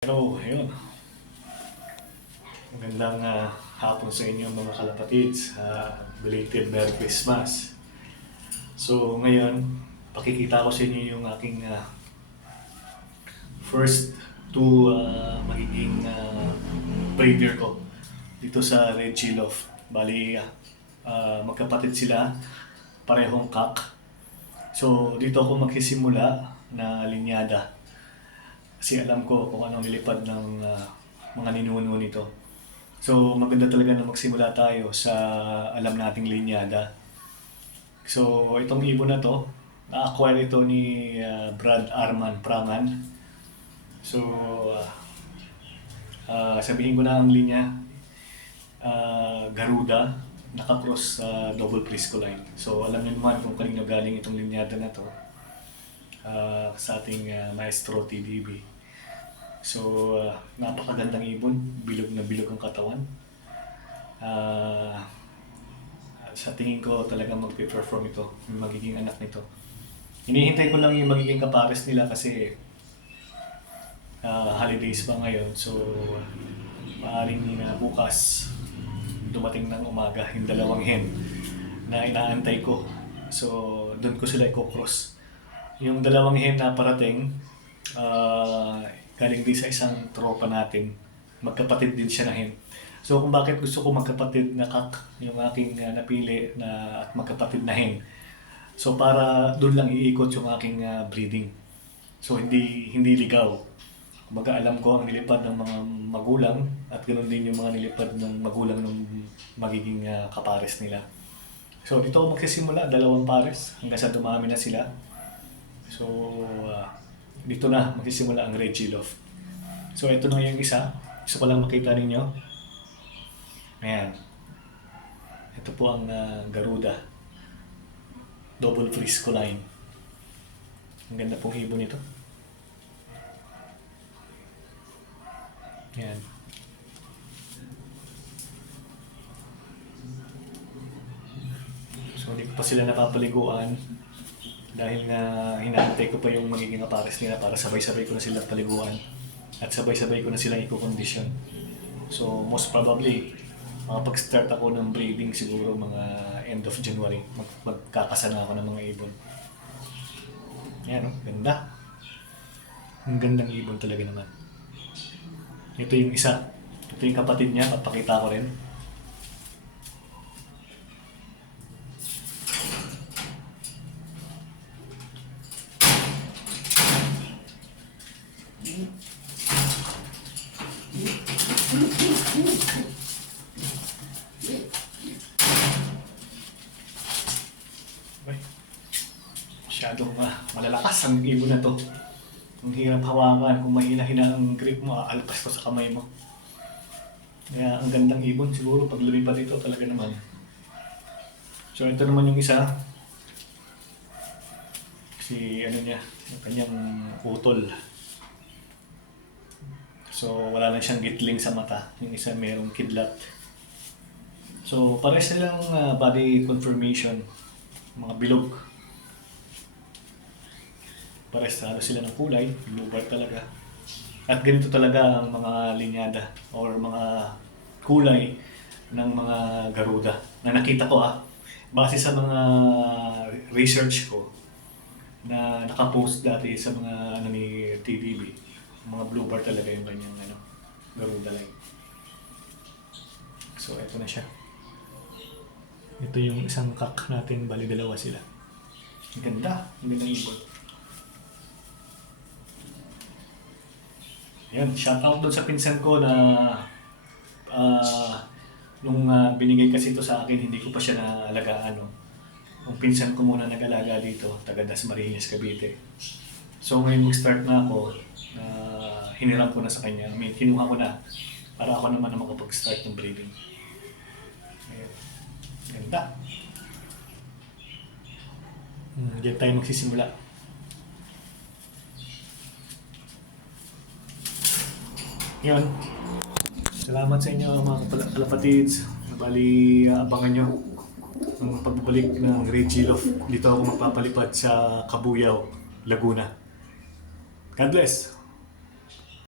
Hello, ayun. Magandang hapon sa inyo mga kalapatids. Belated Merry Christmas. So ngayon, pakikita ko sa inyo yung aking first two magiging breeder ko dito sa Red Chilof. Bali, magkapatid sila, parehong kak. So dito ako magsisimula na linyada. Kasi alam ko kung anong nilipad ng mga ninuno nito. So maganda talaga na magsimula tayo sa alam nating linyada. So itong ibon na to, na-acquire ito ni Brad Arman Prangan. So sabihin ko na ang linya, Garuda, naka-cross sa double Priscoline. So alam niyo naman kung kanino galing itong linyada na to. Sa ating Maestro TDB. So, napakagandang ibon, bilog na bilog ang katawan. Sa tingin ko talagang mag-perform ito, yung magiging anak nito. Hinihintay ko lang yung magiging kapares nila kasi holidays pa ngayon. So, maaaring bukas dumating ng umaga yung dalawang hen na inaantay ko. So, doon ko sila i-cross. Yung dalawang hen na parating, galing din sa isang tropa natin. Magkapatid din siya na hen. So kung bakit gusto ko magkapatid na kak, yung aking napili na at magkapatid na hen. So para doon lang iikot yung aking breeding. So hindi ligaw. Kumbaga alam ko ang nilipad ng mga magulang at ganoon din yung mga nilipad ng magulang ng magiging kapares nila. So dito ako magsisimula, dalawang pares hanggang sa dumami na sila. So dito na magsisimula ang Red Chilof. So ito na yung isa. Gusto ko lang makita ninyo. Ayan. Ito po ang Garuda. Double Priscoline. Ang ganda pong ibon nito. Ayan. So hindi ko pa sila napapaliguan. Dahil nga hinaantay ko pa yung magiging kapares nila para sabay-sabay ko na sila paliguan at sabay-sabay ko na silang i-condition. So most probably, makapag-start ako ng breeding siguro mga end of January. Magkakasana ako ng mga ibon. Yan, ganda. Ang gandang ibon talaga naman. Ito yung isa. Ito yung kapatid niya, papakita ko rin. Masyadong malalakas ang ibon na to. Ang hirap hawakan, kung mahina-hina ang grip mo, aalpas ko sa kamay mo. Kaya ang gandang ibon, siguro pag lumipad ito talaga naman. So ito naman yung isa. Si ano niya, yung kanyang utol. So wala lang siyang gitling sa mata. Yung isa merong kidlat. So pares silang body conformation, mga bilog. Pares halos sila ng kulay, blue bar talaga. At ganito talaga ang mga linyada or mga kulay ng mga Garuda na nakita ko base sa mga research ko na nakapost dati sa mga ni TDB. Mga blue bar talaga yung kanyang Garuda line. So ito na siya. Ito yung isang kak natin, bali dalawa sila. Ang ganda, ang gandang ibon. Yan, shoutout doon sa pinsan ko na nung binigay kasi ito sa akin, hindi ko pa siya naalagaan. Ang pinsan ko muna nag-alaga dito, taga Dasmariñas, Cavite. So ngayon mag-start na ako, hiniram ko na sa kanya, kinuha ko na para ako naman na makapag-start ng breeding. Ayan. Ganda. Diyan tayo magsisimula. Yun. Salamat sa inyo mga kalapatids. Bali, abangan nyo ang pagbabalik ng Red Chilof. Dito ako magpapalipad sa Cabuyao, Laguna. God bless!